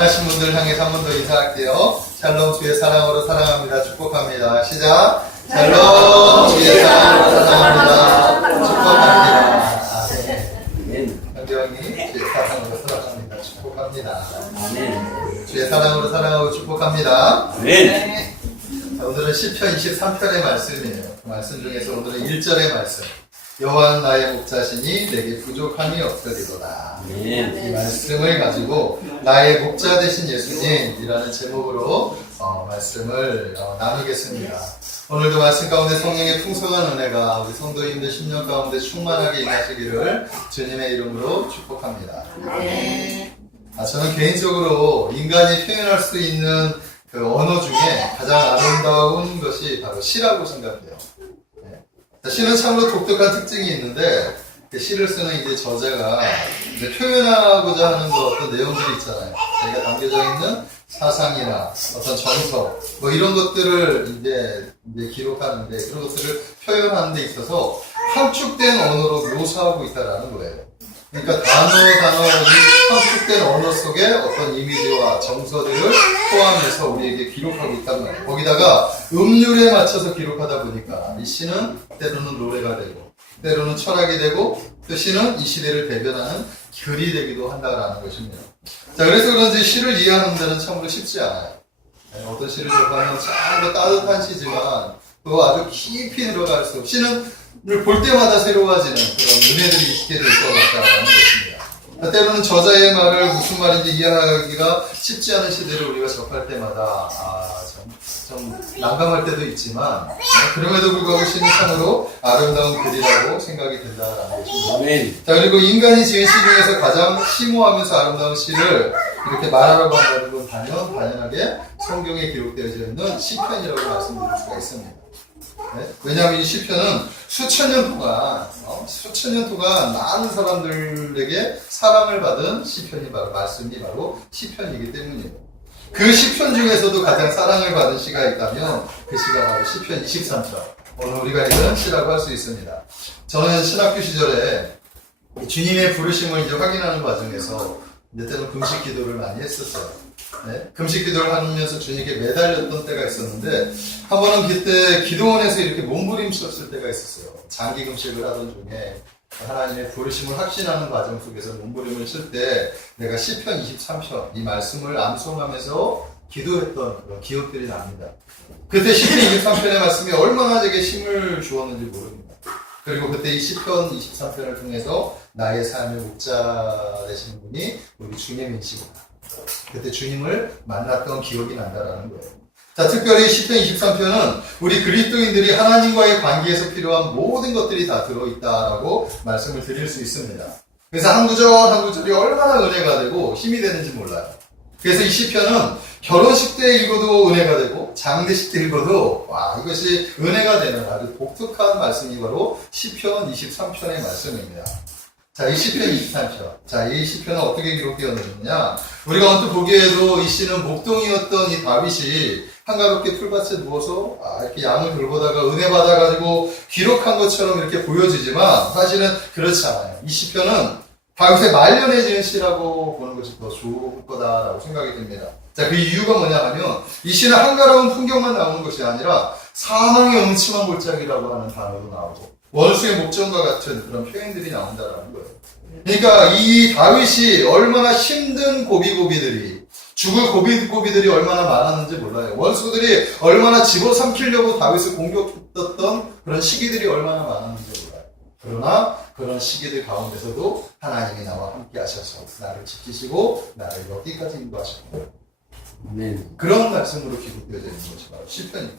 하신 분들 향해서 한 번 더 인사할게요. 샬롬 주의 사랑으로 사랑합니다. 축복합니다. 시작. 샬롬 주의 사랑으로 사랑합니다. 축복합니다. 아멘. 현대왕이 주의 사랑으로 사랑합니다. 축복합니다. 아멘. 주의 사랑으로 사랑하고 축복합니다. 아멘. 자, 오늘은 시편 23편의 말씀이에요. 그 말씀 중에서 오늘은 1절의 말씀. 여호와는 나의 목자시니 내게 부족함이 없으리로다. 이 말씀을 가지고 나의 목자 되신 예수님이라는 제목으로 말씀을 나누겠습니다. 오늘도 말씀 가운데 성령의 풍성한 은혜가 우리 성도님들 10년 가운데 충만하게 임하시기를 주님의 이름으로 축복합니다. 저는 개인적으로 인간이 표현할 수 있는 그 언어 중에 가장 아름다운 것이 바로 시라고 생각해요. 시는 참으로 독특한 특징이 있는데 시를 쓰는 이제 저자가 이제 표현하고자 하는 어떤 내용들이 있잖아요. 자기가 담겨져 있는 사상이나 어떤 정서 뭐 이런 것들을 이제 기록하는데 그런 것들을 표현하는 데 있어서 함축된 언어로 묘사하고 있다라는 거예요. 그러니까 단어가 함축된 언어 속에 어떤 이미지와 정서들을 포함해서 우리에게 기록하고 있단 말이에요. 거기다가 음률에 맞춰서 기록하다 보니까 이 시는 때로는 노래가 되고 때로는 철학이 되고 또 시는 이 시대를 대변하는 글이 되기도 한다라는 것입니다. 자, 그래서 그런지 시를 이해하는 데는 참으로 쉽지 않아요. 어떤 시를 접하면 참 따뜻한 시지만 또 아주 깊이 들어갈수록 시는 볼 때마다 새로워지는 그런 은혜들이 있게 될 것 같다는 것입니다. 때로는 저자의 말을 무슨 말인지 이해하기가 쉽지 않은 시대를 우리가 접할 때마다 좀 난감할 때도 있지만 그럼에도 불구하고 시는 참으로 아름다운 글이라고 생각이 된다는 것입니다. 아멘. 자, 그리고 인간이 지은 시 중에서 가장 심오하면서 아름다운 시를 이렇게 말하라고 한다는 건 당연하게 성경에 기록되어 있는 시편이라고 말씀드릴 수가 있습니다. 네? 왜냐하면 이 시편은 수천 년 동안 많은 사람들에게 사랑을 받은 시편이 말씀이 바로 시편이기 때문이에요. 그 시편 중에서도 가장 사랑을 받은 시가 있다면 그 시가 바로 시편 23편. 오늘 우리가 읽은 시라고 할 수 있습니다. 저는 신학교 시절에 주님의 부르심을 이제 확인하는 과정에서 이제 때는 금식 기도를 많이 했었어요. 네? 금식 기도를 하면서 주님께 매달렸던 때가 있었는데 한 번은 그때 기도원에서 이렇게 몸부림쳤을 때가 있었어요. 장기 금식을 하던 중에 하나님의 부르심을 확신하는 과정 속에서 몸부림을 칠 때 내가 시편 23편 이 말씀을 암송하면서 기도했던 그런 기억들이 납니다. 그때 시편 23편의 말씀이 얼마나 제게 힘을 주었는지 모릅니다. 그리고 그때 이 시편 23편을 통해서 나의 삶의 목자 되시는 분이 우리 주님이시구나. 그때 주님을 만났던 기억이 난다라는 거예요. 자, 특별히 시편 23편은 우리 그리스도인들이 하나님과의 관계에서 필요한 모든 것들이 다 들어있다라고 말씀을 드릴 수 있습니다. 그래서 한 구절 한 구절이 얼마나 은혜가 되고 힘이 되는지 몰라요. 그래서 이 시편은 결혼식 때 읽어도 은혜가 되고 장례식 때 읽어도 이것이 은혜가 되는 아주 독특한 말씀이 바로 시편 23편의 말씀입니다. 자, 이 시편 23편. 자, 이 시편은 어떻게 기록되었느냐? 우리가 언뜻 보기에도 이 시는 목동이었던 이 다윗이 한가롭게 풀밭에 누워서 이렇게 양을 돌보다가 은혜 받아가지고 기록한 것처럼 이렇게 보여지지만 사실은 그렇지 않아요. 이 시편은 다윗의 말년에 지은 시라고 보는 것이 더 좋을 거다라고 생각이 듭니다. 자, 그 이유가 뭐냐 하면 이 시는 한가로운 풍경만 나오는 것이 아니라 사망의 음침한 골짜기라고 하는 단어도 나오고 원수의 목전과 같은 그런 표현들이 나온다라는 거예요. 그러니까 이 다윗이 얼마나 힘든 고비고비들이 죽을 고비고비들이 얼마나 많았는지 몰라요. 원수들이 얼마나 집어삼키려고 다윗을 공격했던 그런 시기들이 얼마나 많았는지 몰라요. 그러나 그런 시기들 가운데서도 하나님이 나와 함께 하셔서 나를 지키시고 나를 여기까지 인도하셨고 그런 말씀으로 기록되어져 있는 것이 바로 시편입니다.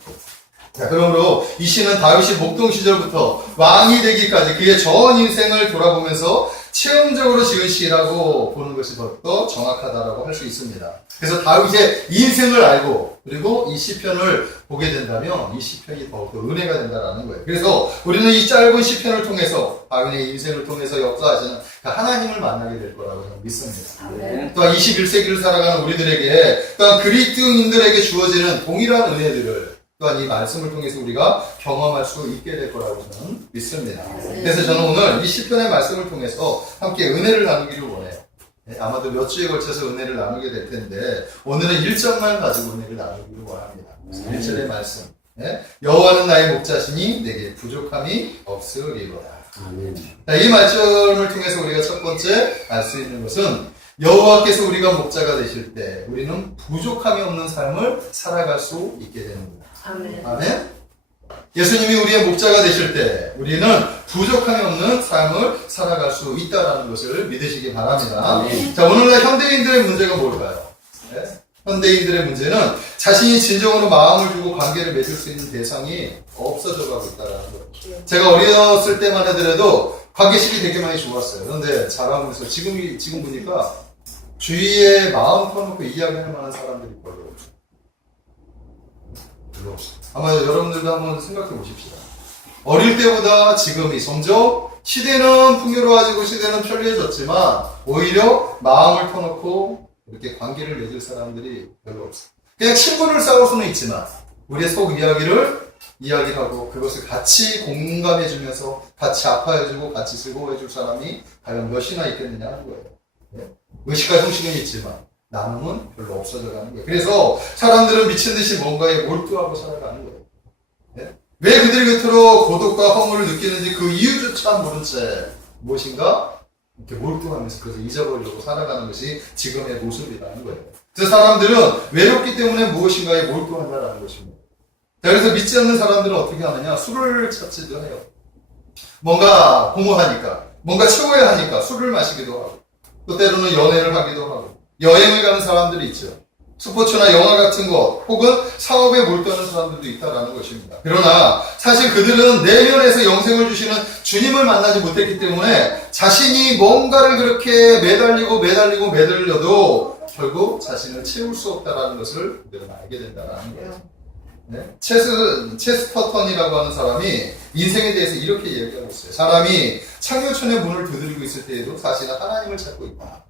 자, 그러므로 이 시는 다윗이 목동 시절부터 왕이 되기까지 그의 전 인생을 돌아보면서 체험적으로 지은 시라고 보는 것이 더 정확하다라고 할 수 있습니다. 그래서 다윗의 인생을 알고 그리고 이 시편을 보게 된다면 이 시편이 더욱더 은혜가 된다라는 거예요. 그래서 우리는 이 짧은 시편을 통해서 다윗의 인생을 통해서 역사하시는 하나님을 만나게 될 거라고 저는 믿습니다. 또한 21세기를 살아가는 우리들에게 또한 그리스도인들에게 주어지는 동일한 은혜들을 또한 이 말씀을 통해서 우리가 경험할 수 있게 될 거라고 저는 믿습니다. 그래서 저는 오늘 이 시편의 말씀을 통해서 함께 은혜를 나누기를 원해요. 아마도 몇 주에 걸쳐서 은혜를 나누게 될 텐데 오늘은 1절만 가지고 은혜를 나누기를 원합니다. 1절의 말씀. 여호와는 나의 목자시니 내게 부족함이 없으리로다. 자, 이 말씀을 통해서 우리가 첫 번째 알 수 있는 것은 여호와께서 우리가 목자가 되실 때 우리는 부족함이 없는 삶을 살아갈 수 있게 됩니다. 아멘. 아멘. 예수님이 우리의 목자가 되실 때 우리는 부족함이 없는 삶을 살아갈 수 있다는 것을 믿으시기 바랍니다. 자, 오늘날 현대인들의 문제가 뭘까요? 현대인들의 문제는 자신이 진정으로 마음을 주고 관계를 맺을 수 있는 대상이 없어져 가고 있다는 거예요. 제가 어렸을 때만 하더라도 관계식이 되게 많이 좋았어요. 그런데 자라면서 지금 보니까 주위에 마음 터놓고 이야기할 만한 사람들이 별로 없어요. 별로 없어요. 아마 여러분들도 한번 생각해 보십시다. 어릴 때보다 지금이 점점 시대는 풍요로워지고 시대는 편리해졌지만 오히려 마음을 터놓고 이렇게 관계를 맺을 사람들이 별로 없어요. 그냥 친분을 쌓을 수는 있지만 우리의 속 이야기를 이야기하고 그것을 같이 공감해주면서 같이 아파해주고 같이 즐거워해줄 사람이 과연 몇이나 있겠느냐 하는 거예요. 의식과 형식은 있지만 나눔은 별로 없어져 가는 거예요. 그래서 사람들은 미친 듯이 뭔가에 몰두하고 살아가는 거예요. 왜 그들 곁으로 고독과 허물을 느끼는지 그 이유조차 모른 채 무엇인가 이렇게 몰두하면서 그것을 잊어버리려고 살아가는 것이 지금의 모습이라는 거예요. 그래서 사람들은 외롭기 때문에 무엇인가에 몰두한다는 것입니다. 자, 그래서 믿지 않는 사람들은 어떻게 하느냐? 술을 찾지도 해요. 뭔가 공허하니까, 뭔가 채워야 하니까 술을 마시기도 하고, 또 때로는 연애를 하기도 하고, 여행을 가는 사람들이 있죠. 스포츠나 영화 같은 것, 혹은 사업에 몰두하는 사람들도 있다는 것입니다. 그러나 사실 그들은 내면에서 영생을 주시는 주님을 만나지 못했기 때문에 자신이 뭔가를 그렇게 매달려도 결국 자신을 채울 수 없다는 것을 그들은 알게 된다는 거예요. 체스터턴이라고 하는 사람이 인생에 대해서 이렇게 얘기하고 있어요. 사람이 창녀촌의 문을 두드리고 있을 때에도 자신은 하나님을 찾고 있다.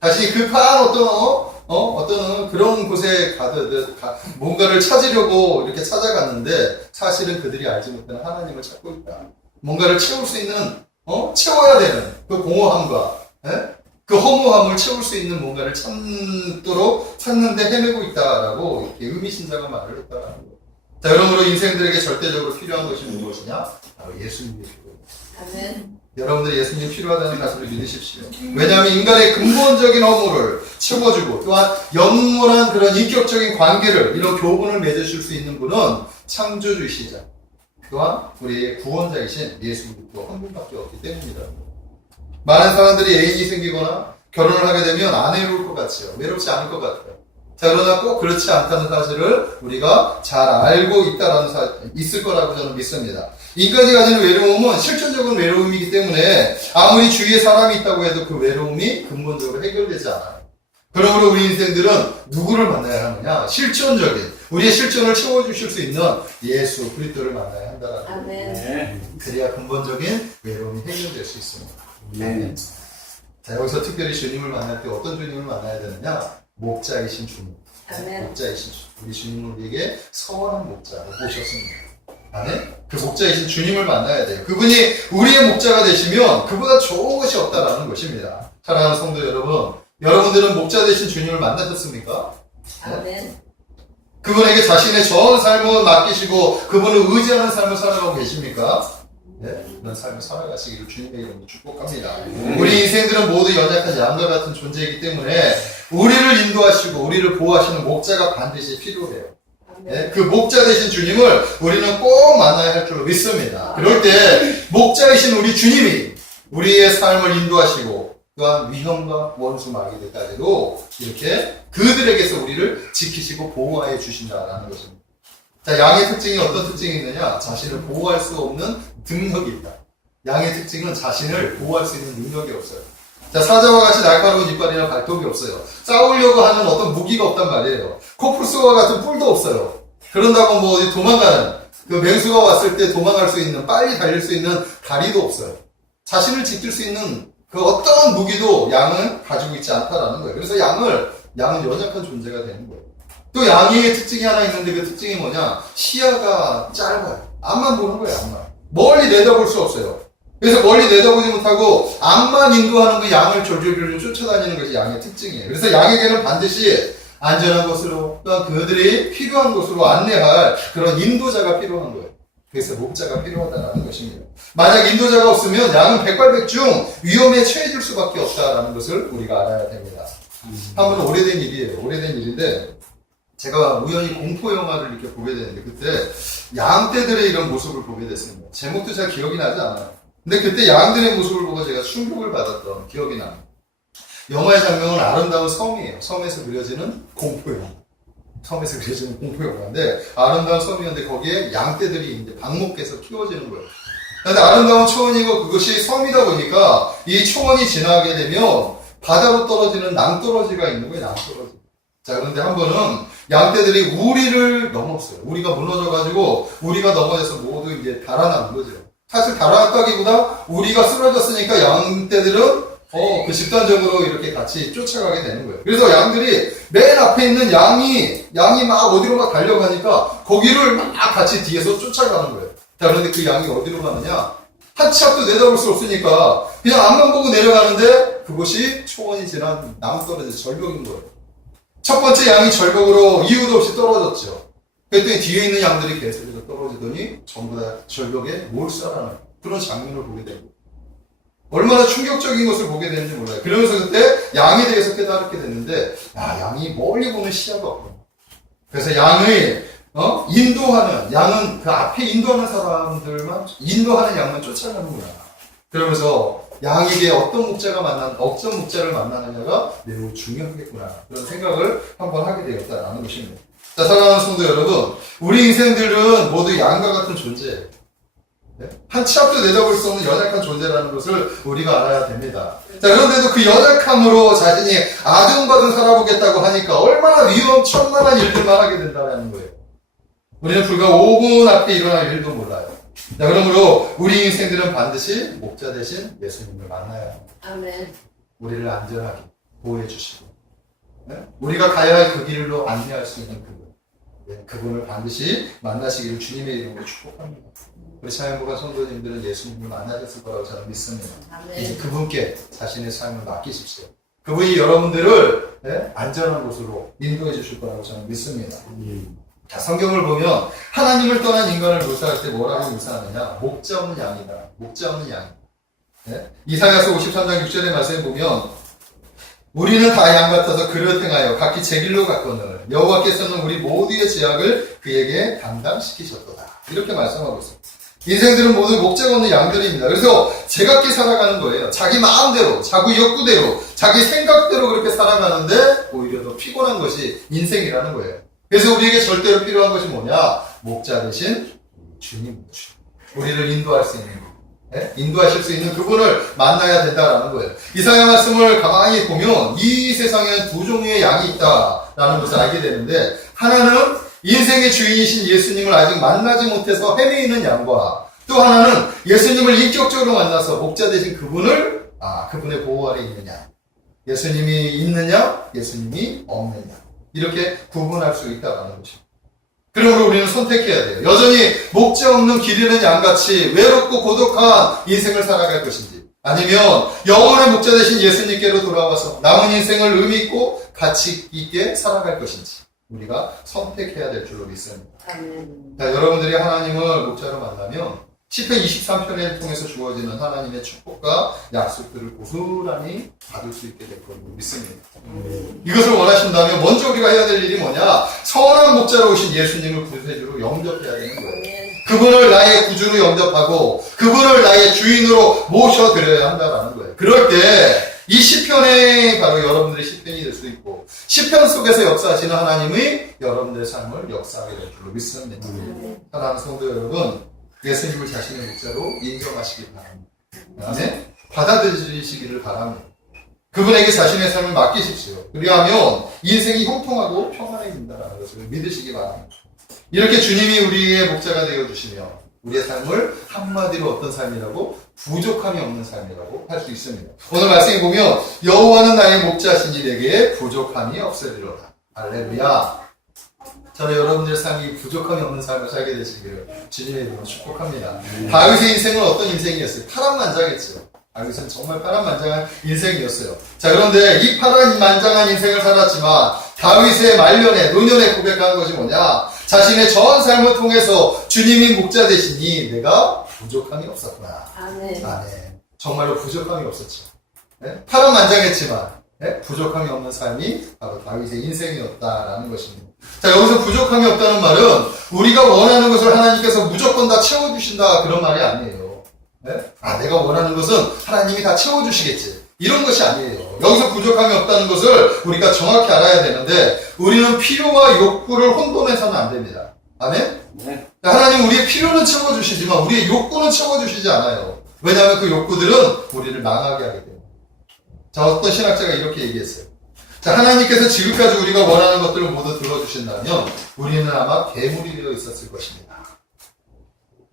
자신이 급한 어떤 그런 곳에 뭔가를 찾으려고 이렇게 찾아갔는데 사실은 그들이 알지 못하는 하나님을 찾고 있다. 뭔가를 채울 수 있는, 채워야 되는 그 공허함과, 그 허무함을 채울 수 있는 뭔가를 찾는데 헤매고 있다라고 이렇게 의미심장한 말을 했다라는 거예요. 자, 그러므로 인생들에게 절대적으로 필요한 것이 무엇이냐? 바로 예수님이 필요합니다. 아멘. 여러분들이 예수님이 필요하다는 사실을 믿으십시오. 왜냐하면 인간의 근본적인 허물을 채워주고 또한 영원한 그런 인격적인 관계를 이런 교분을 맺으실 수 있는 분은 창조주이시자 또한 우리의 구원자이신 예수 그리스도 한 분밖에 없기 때문이다. 많은 사람들이 애인이 생기거나 결혼을 하게 되면 안 외로울 것 같지요. 외롭지 않을 것 같아요. 자, 그러나 꼭 그렇지 않다는 사실을 우리가 잘 알고 있을 거라고 저는 믿습니다. 인간이 가지는 외로움은 실존적인 외로움이기 때문에 아무리 주위에 사람이 있다고 해도 그 외로움이 근본적으로 해결되지 않아요. 그러므로 우리 인생들은 누구를 만나야 하느냐? 실존적인, 우리의 실존을 채워주실 수 있는 예수 그리스도를 만나야 한다라는 거예요. 아멘. 그래야 근본적인 외로움이 해결될 수 있습니다. 네. 자, 여기서 특별히 주님을 만날 때 어떤 주님을 만나야 되느냐? 목자이신 주님. 아멘. 목자이신 주님. 우리 주님은 우리에게 선한 목자로 보셨습니다. 아멘? 그 목자이신 주님을 만나야 돼요. 그분이 우리의 목자가 되시면 그보다 좋은 것이 없다라는 것입니다. 사랑하는 성도 여러분, 여러분들은 목자 되신 주님을 만나셨습니까? 아멘. 그분에게 자신의 전 삶을 맡기시고 그분을 의지하는 삶을 살아가고 계십니까? 네, 그런 삶을 살아가시기를 주님의 이름으로 축복합니다. 우리 인생들은 모두 연약한 양과 같은 존재이기 때문에 우리를 인도하시고 우리를 보호하시는 목자가 반드시 필요해요. 네, 그 목자 되신 주님을 우리는 꼭 만나야 할 줄로 믿습니다. 그럴 때 목자이신 우리 주님이 우리의 삶을 인도하시고 또한 위험과 원수 마귀들까지도 이렇게 그들에게서 우리를 지키시고 보호하여 주신다라는 것입니다. 자, 양의 특징이 어떤 특징이 있느냐? 자신을 보호할 수 없는 능력이 있다. 양의 특징은 자신을 보호할 수 있는 능력이 없어요. 자, 사자와 같이 날카로운 이빨이나 발톱이 없어요. 싸우려고 하는 어떤 무기가 없단 말이에요. 코뿔소와 같은 뿔도 없어요. 그런다고 뭐 어디 도망가는, 그 맹수가 왔을 때 도망갈 수 있는, 빨리 달릴 수 있는 다리도 없어요. 자신을 지킬 수 있는 그 어떤 무기도 양은 가지고 있지 않다라는 거예요. 그래서 양은 연약한 존재가 되는 거예요. 또 양의 특징이 하나 있는데 그 특징이 뭐냐? 시야가 짧아요. 앞만 보는 거예요, 앞만. 멀리 내다볼 수 없어요. 그래서 멀리 내다보지 못하고 앞만 인도하는 그 양을 졸졸졸 쫓아다니는 것이 양의 특징이에요. 그래서 양에게는 반드시 안전한 곳으로 또한 그들이 필요한 곳으로 안내할 그런 인도자가 필요한 거예요. 그래서 목자가 필요하다는 것입니다. 만약 인도자가 없으면 양은 백발백중 위험에 처해질 수밖에 없다는 것을 우리가 알아야 됩니다. 한 번 오래된 일이에요. 오래된 일인데 제가 우연히 공포 영화를 이렇게 보게 되는데 그때 양떼들의 이런 모습을 보게 됐습니다. 제목도 잘 기억이 나지 않아요. 근데 그때 양들의 모습을 보고 제가 충격을 받았던 기억이 납니다. 영화의 장면은 아름다운 섬이에요. 섬에서 그려지는 공포 영화. 섬에서 그려지는 공포 영화인데 아름다운 섬이었는데 거기에 양떼들이 이제 방목해서 키워지는 거예요. 그런데 아름다운 초원이고 그것이 섬이다 보니까 이 초원이 지나게 되면 바다로 떨어지는 낭떠러지가 있는 거예요. 낭떠러지. 자, 그런데 한 번은 양떼들이 우리를 넘었어요. 우리가 무너져가지고 우리가 넘어져서 모두 이제 달아나는 거죠. 사실 달아났다기보다 우리가 쓰러졌으니까 양떼들은 그 집단적으로 이렇게 같이 쫓아가게 되는 거예요. 그래서 양들이 맨 앞에 있는 양이 막 어디로 막 달려가니까 거기를 막 같이 뒤에서 쫓아가는 거예요. 자, 그런데 그 양이 어디로 가느냐? 한 치 앞도 내다볼 수 없으니까 그냥 앞만 보고 내려가는데 그것이 초원이 지난 낭떠러지 절벽인 거예요. 첫 번째 양이 절벽으로 이유도 없이 떨어졌죠. 그랬더니 뒤에 있는 양들이 계속해서 떨어지더니 전부 다 절벽에 몰살하는 그런 장면을 보게 되고 얼마나 충격적인 것을 보게 되는지 몰라요. 그러면서 그때 양에 대해서 깨닫게 됐는데 양이 멀리 보는 시야가 없구나. 그래서 양을 인도하는 양은 그 앞에 인도하는 사람들만 인도하는 양만 쫓아가는구나. 그러면서 양에게 어떤 목자를 만나느냐가 매우 중요하겠구나. 그런 생각을 한번 하게 되었다라는 것입니다. 자, 사랑하는 성도 여러분, 우리 인생들은 모두 양과 같은 존재예요. 한 치 앞도 내다볼 수 없는 연약한 존재라는 것을 우리가 알아야 됩니다. 자, 그런데도 그 연약함으로 자신이 아둥바둥 살아보겠다고 하니까 얼마나 위험천만한 일들만 하게 된다는 거예요. 우리는 불과 5분 앞에 일어날 일도 몰라요. 자, 그러므로 우리 인생들은 반드시 목자 대신 예수님을 만나야 합니다. 아멘. 우리를 안전하게 보호해 주시고 우리가 가야 할 그 길로 안내할 수 있는 그분을 반드시 만나시기를 주님의 이름으로 축복합니다. 우리 사연부가 성도님들은 예수님을 만나셨을 거라고 저는 믿습니다. 이제 그분께 자신의 삶을 맡기십시오. 그분이 여러분들을 안전한 곳으로 인도해 주실 거라고 저는 믿습니다. 자, 성경을 보면 하나님을 떠난 인간을 묘사할 때 뭐라고 묘사하느냐? 목자 없는 양이다. 목자 없는 양. 이사야서 53장 6절의 말씀에 보면 우리는 다 양 같아서 그릇 행하여 각기 제 길로 갔거늘 여호와께서는 우리 모두의 죄악을 그에게 감당시키셨도다. 이렇게 말씀하고 있습니다. 인생들은 모두 목자가 없는 양들입니다. 그래서 제각기 살아가는 거예요. 자기 마음대로, 자기 욕구대로, 자기 생각대로 그렇게 살아가는데 오히려 더 피곤한 것이 인생이라는 거예요. 그래서 우리에게 절대로 필요한 것이 뭐냐? 목자 대신 주님. 우리를 인도할 수 있는 인도하실 수 있는 그분을 만나야 된다라는 거예요. 이사야 말씀을 가만히 보면 이 세상에는 두 종류의 양이 있다라는 것을 알게 되는데 하나는 인생의 주인이신 예수님을 아직 만나지 못해서 헤매이는 양과 또 하나는 예수님을 인격적으로 만나서 목자 되신 그분의 보호 아래 있는 양. 예수님이 있느냐, 예수님이 없느냐. 이렇게 구분할 수 있다는 것입니다. 그러므로 우리는 선택해야 돼요. 여전히 목자 없는 길 잃은 양같이 외롭고 고독한 인생을 살아갈 것인지 아니면 영원의 목자 되신 예수님께로 돌아와서 남은 인생을 의미 있고 가치 있게 살아갈 것인지 우리가 선택해야 될 줄로 믿습니다. 자, 여러분들이 하나님을 목자로 만나면 시편 23편을 통해서 주어지는 하나님의 축복과 약속들을 고스란히 받을 수 있게 될 것으로 믿습니다. 이것을 원하신다면 먼저 우리가 해야 될 일이 뭐냐? 선한 목자로 오신 예수님을 구세주로 영접해야 되는 거예요. 그분을 나의 구주로 영접하고 그분을 나의 주인으로 모셔드려야 한다는 거예요. 그럴 때 이 시편이 바로 여러분들의 시편이 될 수 있고 시편 속에서 역사하시는 하나님이 여러분들의 삶을 역사하게 될 줄로 믿습니다. 사랑하는 성도 여러분, 예수님을 자신의 목자로 인정하시기 바랍니다. 그다음에 받아들이시기를 바랍니다. 그분에게 자신의 삶을 맡기십시오. 그리하면 인생이 형통하고 평안해진다는 것을 믿으시기 바랍니다. 이렇게 주님이 우리의 목자가 되어주시며 우리의 삶을 한마디로 어떤 삶이라고? 부족함이 없는 삶이라고 할 수 있습니다. 오늘 말씀에 보면 여호와는 나의 목자시니 내게 부족함이 없으리로다. 할렐루야. 저는 여러분들 삶이 부족함이 없는 삶을 살게 되시기를 주님의 이름으로 축복합니다. 다윗의 인생은 어떤 인생이었어요? 파란만장했죠. 다윗은 정말 파란만장한 인생이었어요. 자, 그런데 이 파란만장한 인생을 살았지만 다윗의 말년에 노년에 고백한 것이 뭐냐? 자신의 전 삶을 통해서 주님이 목자 되시니 내가 부족함이 없었구나. 아멘. 아멘. 정말로 부족함이 없었죠. 네? 파란만장했지만 부족함이 없는 삶이 바로 다윗의 인생이었다라는 것입니다. 자, 여기서 부족함이 없다는 말은 우리가 원하는 것을 하나님께서 무조건 다 채워주신다 그런 말이 아니에요. 내가 원하는 것은 하나님이 다 채워주시겠지. 이런 것이 아니에요. 여기서 부족함이 없다는 것을 우리가 정확히 알아야 되는데 우리는 필요와 욕구를 혼돈해서는 안 됩니다. 아멘? 네. 하나님 우리의 필요는 채워주시지만 우리의 욕구는 채워주시지 않아요. 왜냐하면 그 욕구들은 우리를 망하게 하기 때문에. 자, 어떤 신학자가 이렇게 얘기했어요. 자, 하나님께서 지금까지 우리가 원하는 것들을 모두 들어주신다면 우리는 아마 괴물이 되어 있었을 것입니다.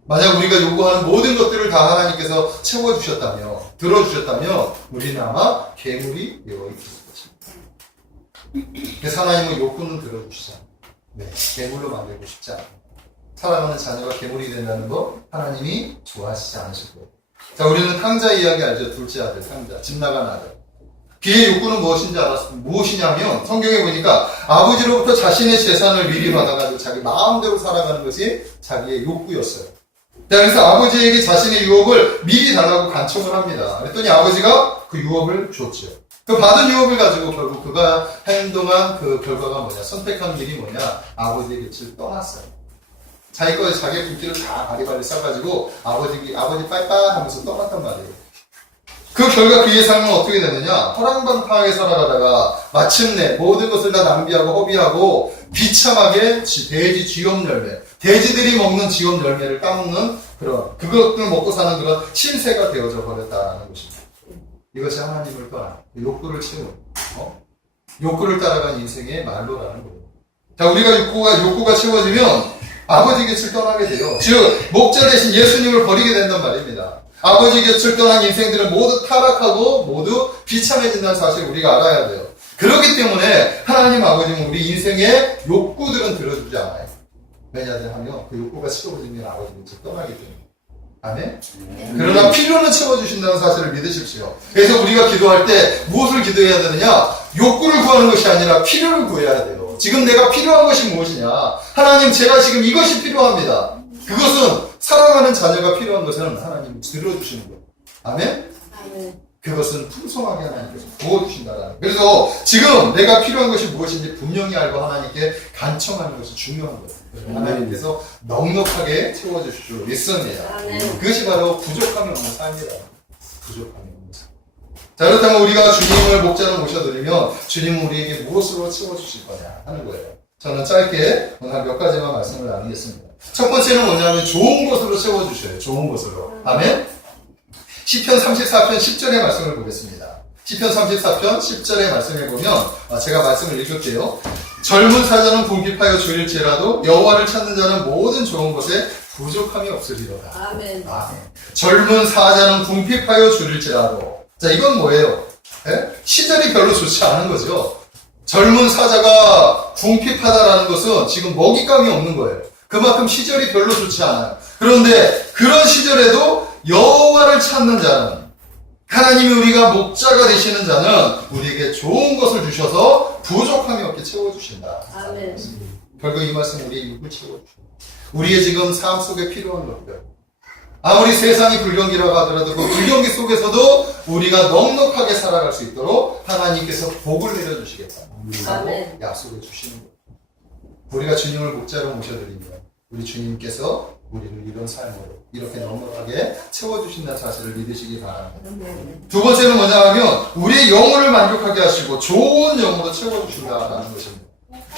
만약 우리가 요구하는 모든 것들을 다 하나님께서 채워주셨다며 들어주셨다면 우리는 아마 괴물이 되어 있었을 것입니다. 그래서 하나님은 욕구는 들어주시지 않아요. 네, 괴물로 만들고 싶지 않아요. 사랑하는 자녀가 괴물이 된다는 거 하나님이 좋아하시지 않으실 거예요. 자, 우리는 탕자 이야기 알죠? 둘째 아들 탕자, 집 나간 아들. 그의 욕구는 무엇이냐면 성경에 보니까 아버지로부터 자신의 재산을 미리 받아가지고 자기 마음대로 살아가는 것이 자기의 욕구였어요. 그래서 아버지에게 자신의 유업을 미리 달라고 간청을 합니다. 그랬더니 아버지가 그 유업을 줬죠. 그 받은 유업을 가지고 결국 그가 행동한 그 결과가 뭐냐, 선택한 길이 뭐냐, 아버지의 곁을 떠났어요. 자기 거에 자기 붓기를 다 바리바리 싸가지고 아버지 빠이빠이 하면서 떠났단 말이에요. 그 결과 그의 삶은 어떻게 되느냐, 허랑방탕하게 살아가다가 마침내 모든 것을 다 낭비하고 허비하고 비참하게 돼지 쥐염 열매, 돼지들이 먹는 쥐염 열매를 따먹는 그런, 그것을 먹고 사는 그런 신세가 되어져 버렸다는 것입니다. 이것이 하나님을 떠난 욕구를 채운, 욕구를 따라간 인생의 말로라는 거예요. 자, 우리가 욕구가 채워지면 아버지 곁을 떠나게 돼요. 즉 목자 대신 예수님을 버리게 된단 말입니다. 아버지 곁을 떠난 인생들은 모두 타락하고 모두 비참해진다는 사실을 우리가 알아야 돼요. 그렇기 때문에 하나님 아버지는 우리 인생의 욕구들은 들어주지 않아요. 왜냐하면 그 욕구가 채워지면 아버지 곁을 떠나기 때문에. 아멘? 그러나 필요는 채워주신다는 사실을 믿으십시오. 그래서 우리가 기도할 때 무엇을 기도해야 되느냐? 욕구를 구하는 것이 아니라 필요를 구해야 돼요. 지금 내가 필요한 것이 무엇이냐? 하나님, 제가 지금 이것이 필요합니다. 그것은 사랑하는 자녀가 필요한 것은 하나님이 들어주시는 거예요. 아멘? 아멘. 그것은 풍성하게 하나님께서 부어주신다라는 거예요. 그래서 지금 내가 필요한 것이 무엇인지 분명히 알고 하나님께 간청하는 것이 중요한 거예요. 하나님께서 넉넉하게 채워주실 줄 믿습니다. 아멘. 그것이 바로 부족함이 없는 삶이다. 부족함이 없는 삶. 자, 그렇다면 우리가 주님을 목자로 모셔드리면 주님은 우리에게 무엇으로 채워주실 거냐 하는 거예요. 저는 짧게 오늘 몇 가지만 말씀을 나누겠습니다. 첫 번째는 뭐냐면 좋은 것으로 채워주셔요. 좋은 것으로. 아멘? 시편 34편 10절의 말씀을 보겠습니다. 시편 34편 10절의 말씀을 보면 제가 말씀을 읽을게요. 젊은 사자는 궁핍하여 줄일지라도 여호와를 찾는 자는 모든 좋은 것에 부족함이 없으리로다. 아멘. 아멘. 젊은 사자는 궁핍하여 줄일지라도. 자, 이건 뭐예요? 시절이 별로 좋지 않은 거죠. 젊은 사자가 궁핍하다라는 것은 지금 먹잇감이 없는 거예요. 그만큼 시절이 별로 좋지 않아요. 그런데 그런 시절에도 여호와를 찾는 자는, 하나님이 우리가 목자가 되시는 자는 우리에게 좋은 것을 주셔서 부족함이 없게 채워주신다. 아멘. 결국 이 말씀은 우리의 육을 채워주신다. 우리의 지금 삶 속에 필요한 것들, 아무리 세상이 불경기라고 하더라도 그 불경기 속에서도 우리가 넉넉하게 살아갈 수 있도록 하나님께서 복을 내려주시겠다. 아멘. 약속을 주시는 거예요. 우리가 주님을 목자로 모셔드리면 우리 주님께서 우리를 이런 삶으로 이렇게 넉넉하게 채워주신다는 사실을 믿으시기 바랍니다. 두 번째는 뭐냐 하면 우리의 영혼을 만족하게 하시고 좋은 영으로 채워주신다는 것입니다.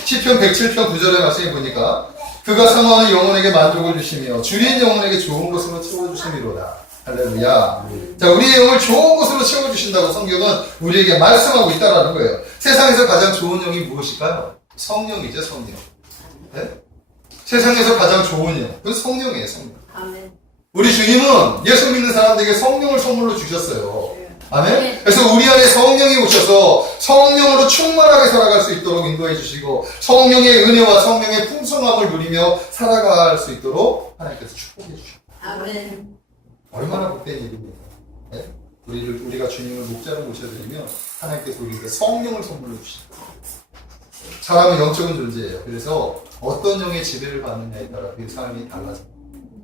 시편 107편 9절의 말씀에 보니까 그가 사모하는 영혼에게 만족을 주시며 주린 영혼에게 좋은 것으로 채워주심이로다. 할렐루야. 자, 우리의 영을 좋은 것으로 채워주신다고 성경은 우리에게 말씀하고 있다는 거예요. 세상에서 가장 좋은 영이 무엇일까요? 성령이죠, 성령. 네? 세상에서 가장 좋은 영, 그건 성령이에요, 성령. 아멘. 우리 주님은 예수 믿는 사람들에게 성령을 선물로 주셨어요. 아멘? 그래서 우리 안에 성령이 오셔서 성령으로 충만하게 살아갈 수 있도록 인도해 주시고 성령의 은혜와 성령의 풍성함을 누리며 살아갈 수 있도록 하나님께서 축복해 주십니다. 아멘. 얼마나 복된 일입니까? 네? 우리가 주님을 목자로 모셔드리면 하나님께서 우리에게 성령을 선물로 주십니다. 사람은 영적인 존재예요. 그래서 어떤 영의 지배를 받느냐에 따라 그 삶이 달라집니다.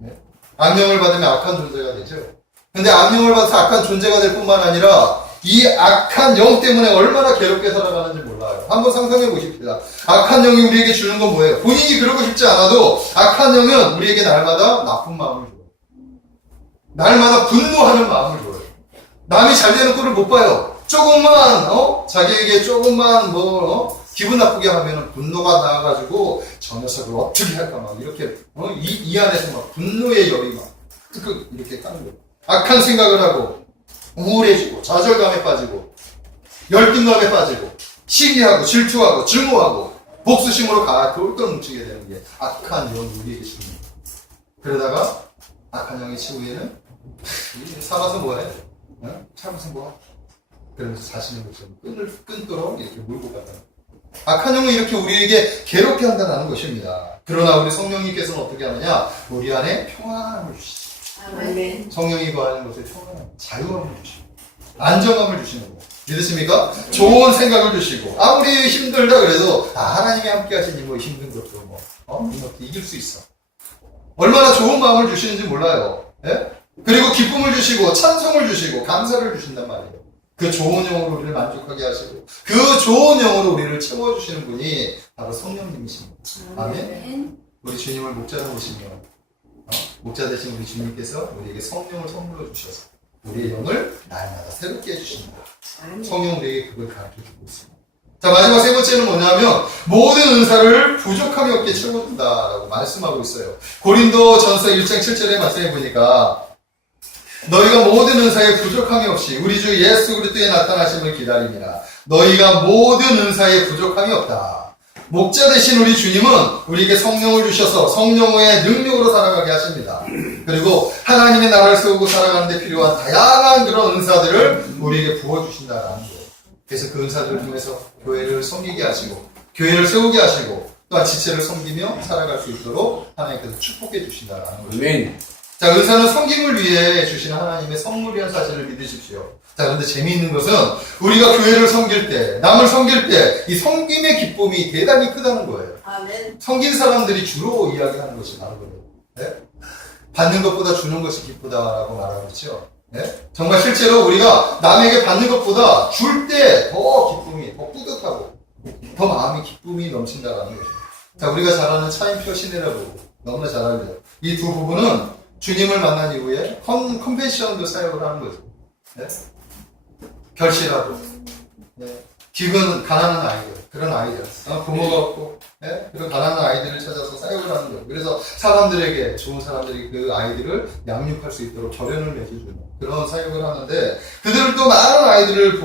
네? 악령을 받으면 악한 존재가 되죠. 근데 악령을 받아서 악한 존재가 될 뿐만 아니라 이 악한 영 때문에 얼마나 괴롭게 살아가는지 몰라요. 한번 상상해 보십시다. 악한 영이 우리에게 주는 건 뭐예요? 본인이 그러고 싶지 않아도 악한 영은 우리에게 날마다 나쁜 마음을 줘요. 날마다 분노하는 마음을 줘요. 남이 잘 되는 꼴을 못 봐요. 조금만 자기에게 조금만 기분 나쁘게 하면은 분노가 나와가지고 저 녀석을 어떻게 할까 막 이렇게 이 안에서 막 분노의 열이 막 이렇게 까는 거예요. 악한 생각을 하고 우울해지고 좌절감에 빠지고 열등감에 빠지고 시기하고 질투하고 증오하고 복수심으로 똘똘 뭉치게 되는 게 악한 영이 우리에게 주는 거예요. 그러다가 악한 영의 치후에는 살아서 뭐해? 참아서 뭐해? 그러면서 자신의 목숨을 끊도록 이렇게 몰고 간다. 악한 영은 이렇게 우리에게 괴롭게 한다는 것입니다. 그러나 우리 성령님께서는 어떻게 하느냐? 우리 안에 평안함을 주시죠. 아멘. 성령이 거하는 곳에 평안함, 자유함을 주시고 안정함을 주시는 거 믿으십니까? 좋은 생각을 주시고 아무리 힘들다 그래도 하나님이 함께 하시니 힘든 것도 이렇게 이길 수 있어. 얼마나 좋은 마음을 주시는지 몰라요. 예? 그리고 기쁨을 주시고 찬송을 주시고 감사를 주신단 말이에요. 그 좋은 영으로 우리를 만족하게 하시고 그 좋은 영으로 우리를 채워주시는 분이 바로 성령님이십니다. 아멘. 우리 주님을 목자로 모시면 목자 되신 우리 주님께서 우리에게 성령을 선물로 주셔서 우리의 영을 날마다 새롭게 해주십니다. 성령 우리에게 그걸 가르쳐주고 있습니다. 자, 마지막 세 번째는 뭐냐면 모든 은사를 부족함이 없게 채워준다라고 말씀하고 있어요. 고린도 전서 1장 7절에 말씀해 보니까 너희가 모든 은사에 부족함이 없이 우리 주 예수 그리스도의 나타나심을 기다립니다. 너희가 모든 은사에 부족함이 없다. 목자 되신 우리 주님은 우리에게 성령을 주셔서 성령의 능력으로 살아가게 하십니다. 그리고 하나님의 나라를 세우고 살아가는 데 필요한 다양한 그런 은사들을 우리에게 부어주신다는 거예요. 그래서 그 은사들을 통해서 교회를 섬기게 하시고 교회를 세우게 하시고 또한 지체를 섬기며 살아갈 수 있도록 하나님께서 축복해 주신다는 거죠. 아멘. 자, 은사는 섬김을 위해 주시는 하나님의 선물이라는 사실을 믿으십시오. 자, 그런데 재미있는 것은 우리가 교회를 섬길 때, 남을 섬길 때 이 섬김의 기쁨이 대단히 크다는 거예요. 아멘. 섬긴 사람들이 주로 이야기하는 것이 바로 그래요. 네? 받는 것보다 주는 것이 기쁘다라고 말하고 있죠. 네? 정말 실제로 우리가 남에게 받는 것보다 줄 때 더 기쁨이, 더 뿌듯하고 더 마음이 기쁨이 넘친다라는 거죠. 자, 우리가 잘 아는 차인표 시내라고 너무나 잘 알죠. 이 두 부부는 주님을 만난 이후에 컴패션도 사역을 하는 거죠. 네? 결실하고, 네? 기근 가난한 아이들, 그런 아이들, 부모가 없고, 네? 그런 가난한 아이들을 찾아서 사역을 하는 거예요. 그래서 사람들에게, 좋은 사람들이 그 아이들을 양육할 수 있도록 결연을 맺어주는 그런 사역을 하는데, 그들은 또 많은 아이들이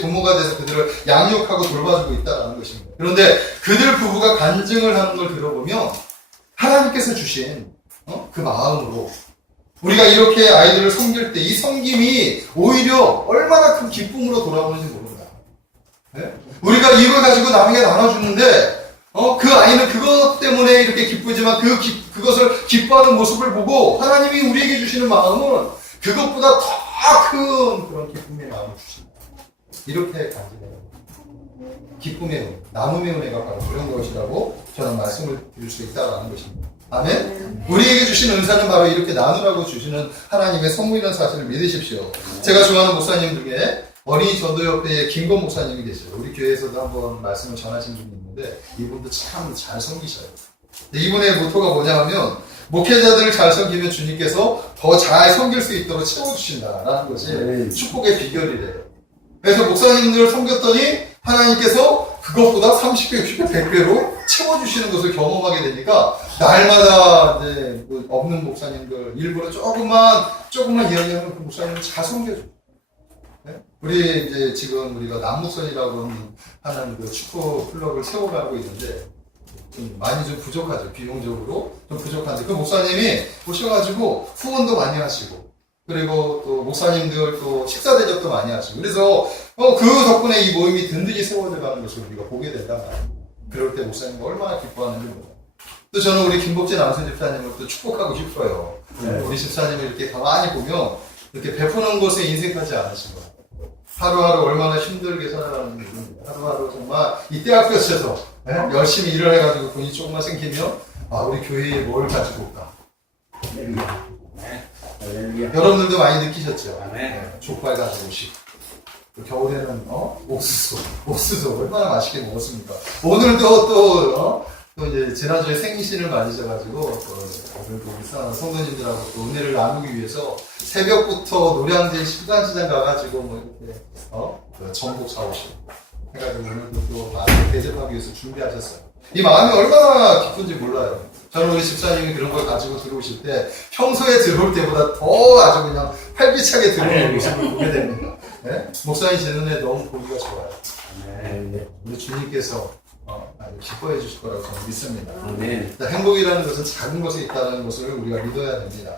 부모가 돼서 그들을 양육하고 돌봐주고 있다는 것입니다. 그런데 그들 부부가 간증을 하는 걸 들어보면, 하나님께서 주신 그 마음으로 우리가 이렇게 아이들을 섬길 때 이 섬김이 오히려 얼마나 큰 기쁨으로 돌아오는지 모른다. 네? 우리가 이걸 가지고 남에게 나눠주는데 그 아이는 그것 때문에 이렇게 기쁘지만 그것을 기뻐하는 모습을 보고 하나님이 우리에게 주시는 마음은 그것보다 더 큰 그런 기쁨의 마음을 주신다. 이렇게 간증해요. 기쁨의 은혜, 나눔의 은혜가 바로 그런 것이라고 저는 말씀을 드릴 수 있다는 것입니다. 아멘? 우리에게 주신 은사는 바로 이렇게 나누라고 주시는 하나님의 선물이라는 사실을 믿으십시오. 제가 좋아하는 목사님 중에 어린이 전도협회의 김건 목사님이 계세요. 우리 교회에서도 한번 말씀을 전하신 분이 있는데 이분도 참 잘 섬기셔요. 이분의 모토가 뭐냐 하면 목회자들을 잘 섬기면 주님께서 더 잘 섬길 수 있도록 채워주신다라는 것이 축복의 비결이래요. 그래서 목사님들을 섬겼더니 하나님께서 그것보다 30배, 60배, 100배로 채워주시는 것을 경험하게 되니까 날마다 이제 없는 목사님들 일부러 조금만 이야기하면 그 목사님을 잘 섬겨줘. 네? 우리 이제 지금 우리가 남목선이라고 하는 그 축구 클럽을 세워가고 있는데 좀 많이 좀 부족하죠. 비용적으로 좀 부족한데 그 목사님이 오셔가지고 후원도 많이 하시고 그리고 또 목사님들 또 식사 대접도 많이 하시고 그래서 그 덕분에 이 모임이 든든히 세워져 가는 것을 우리가 보게 된단 말이에요. 그럴 때 목사님이 얼마나 기뻐하는지 몰라요. 또 저는 우리 김복진 안수 집사님을 또 축복하고 싶어요. 우리 집사님을 이렇게 가만히 보면 이렇게 베푸는 것에 인색하지 않으신 거예요. 하루하루 얼마나 힘들게 살아가는 분입니다. 하루하루 정말 이 떼학볕에서 열심히 일을 해가지고 돈이 조금만 생기면 우리 교회에 뭘 가지고 올까. 여러분들도 많이 느끼셨죠? 족발 가지고 오시고 겨울에는 옥수수 얼마나 맛있게 먹었습니까? 오늘도 또 이제 지난주에 생신을 맞으셔가지고 오늘도 우리 성도님들하고 또 은혜를 나누기 위해서 새벽부터 노량진 시간시장 가가지고 뭐 이렇게 그 전복 사오시고 해가지고 오늘도 또 많이 대접하기 위해서 준비하셨어요. 이 마음이 얼마나 기쁜지 몰라요. 저는 우리 집사님이 그런 걸 가지고 들어오실 때 평소에 들어올 때보다 더 아주 그냥 활기차게 들어오는 모습을 보게 됩니다. 네? 목사님 제 눈에 너무 보기가 좋아요. 우리 주님께서 아주 기뻐해 주실 거라고 저는 믿습니다. 행복이라는 것은 작은 것에 있다는 것을 우리가 믿어야 됩니다.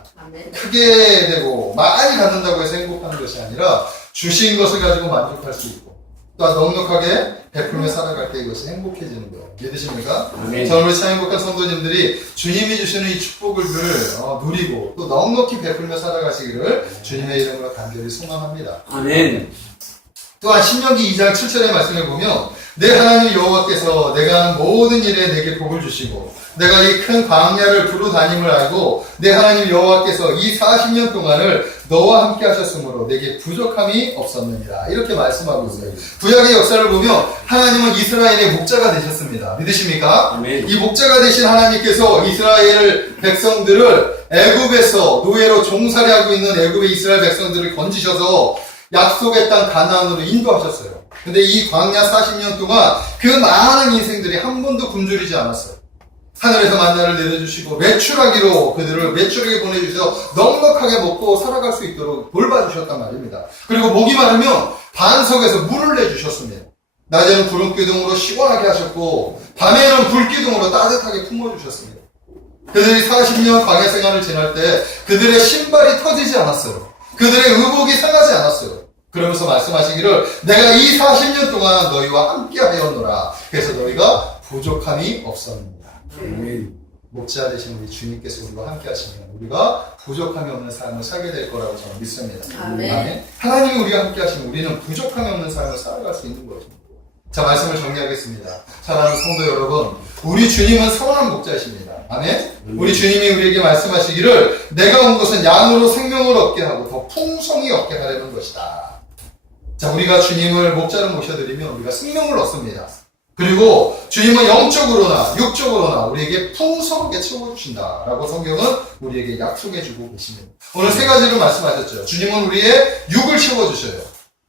크게 되고 많이 갖는다고 해서 행복한 것이 아니라 주신 것을 가지고 만족할 수 있고 또 넉넉하게 베풀며 살아갈 때 이것이 행복해지는 거예요. 믿으십니까? 저는 우리 참 행복한 성도님들이 주님이 주시는 이 축복을 누리고 또 넉넉히 베풀며 살아가시기를 주님의 이름으로 간절히 소망합니다. 아멘. 또한 신명기 2장 7절의 말씀을 보면 내 하나님 여호와께서 내가 하는 모든 일에 내게 복을 주시고 내가 이 큰 광야를 두루 다님을 알고 내 하나님 여호와께서 이 40년 동안을 너와 함께 하셨으므로 내게 부족함이 없었느니라. 이렇게 말씀하고 있어요. 구약의 역사를 보면 하나님은 이스라엘의 목자가 되셨습니다. 믿으십니까? 아멘. 이 목자가 되신 하나님께서 이스라엘 백성들을 애굽에서 노예로 종살이하고 있는 애굽의 이스라엘 백성들을 건지셔서 약속의 땅 가나안으로 인도하셨어요. 근데 이 광야 40년 동안 그 많은 인생들이 한 번도 굶주리지 않았어요. 하늘에서 만나를 내려주시고 매출하기로 그들을 매출하게 보내주셔서 넉넉하게 먹고 살아갈 수 있도록 돌봐주셨단 말입니다. 그리고 목이 마르면 반석에서 물을 내주셨습니다. 낮에는 구름기둥으로 시원하게 하셨고 밤에는 불기둥으로 따뜻하게 품어주셨습니다. 그들이 40년 광야 생활을 지날 때 그들의 신발이 터지지 않았어요. 그들의 의복이 상하지 않았어요. 그러면서 말씀하시기를 내가 이 40년 동안 너희와 함께 하였노라. 그래서 너희가 부족함이 없었느니라. 목자 되신 우리 주님께서 우리와 함께 하시면 우리가 부족함이 없는 삶을 살게 될 거라고 저는 믿습니다. 아멘. 하나님이 우리와 함께 하시면 우리는 부족함이 없는 삶을 살아갈 수 있는 것입니다. 자, 말씀을 정리하겠습니다. 사랑하는 성도 여러분, 우리 주님은 선한 목자이십니다. 아멘. 우리 주님이 우리에게 말씀하시기를 내가 온 것은 양으로 생명을 얻게 하고 더 풍성히 얻게 하려는 것이다. 자, 우리가 주님을 목자로 모셔드리면 우리가 생명을 얻습니다. 그리고 주님은 영적으로나 육적으로나 우리에게 풍성하게 채워주신다라고 성경은 우리에게 약속해주고 계십니다. 오늘 세 가지를 말씀하셨죠. 주님은 우리의 육을 채워주셔요.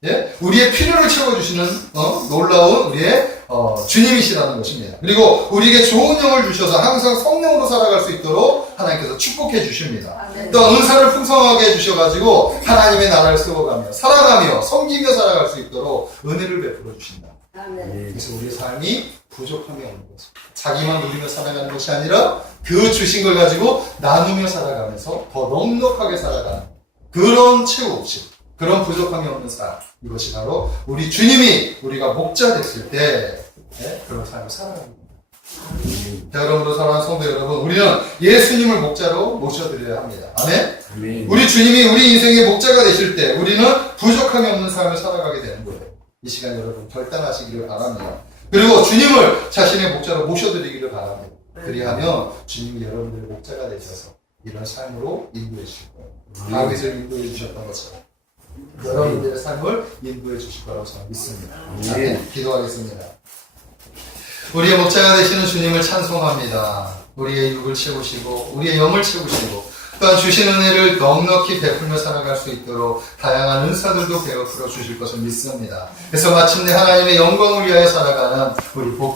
예? 우리의 필요를 채워주시는 놀라운 우리의 주님이시라는 것입니다. 그리고 우리에게 좋은 영을 주셔서 항상 성령으로 살아갈 수 있도록 하나님께서 축복해 주십니다. 또 은사를 풍성하게 해주셔가지고 하나님의 나라를 세워가며 살아가며 섬기며 살아갈 수 있도록 은혜를 베풀어 주신다. 그래서 우리의 삶이 부족함이 없는 거죠. 자기만 누리며 살아가는 것이 아니라 그 주신 걸 가지고 나누며 살아가면서 더 넉넉하게 살아가는 그런 채우심, 그런 부족함이 없는 삶. 이것이 바로 우리 주님이 우리가 목자 됐을 때 그런 삶을 살아갑니다. 자, 그러므로 사랑하는 성도 여러분, 우리는 예수님을 목자로 모셔드려야 합니다. 아멘? 우리 주님이 우리 인생의 목자가 되실 때 우리는 부족함이 없는 삶을 살아가게 되는 거예요. 이 시간 여러분 결단하시기를 바랍니다. 그리고 주님을 자신의 목자로 모셔드리기를 바랍니다. 그리하면 주님이 여러분들의 목자가 되셔서 이런 삶으로 인도해 주실 거예요. 다윗을 인도해 주셨던 것처럼 여러분들의 삶을 인도해 주실 거라고 저는 믿습니다. 아멘. 기도하겠습니다. 우리의 목자가 되시는 주님을 찬송합니다. 우리의 육을 채우시고 우리의 영을 채우시고 또한 주신 은혜를 넉넉히 베풀며 살아갈 수 있도록 다양한 은사들도 베풀어 주실 것을 믿습니다. 그래서 마침내 하나님의 영광을 위하여 살아가는 우리 복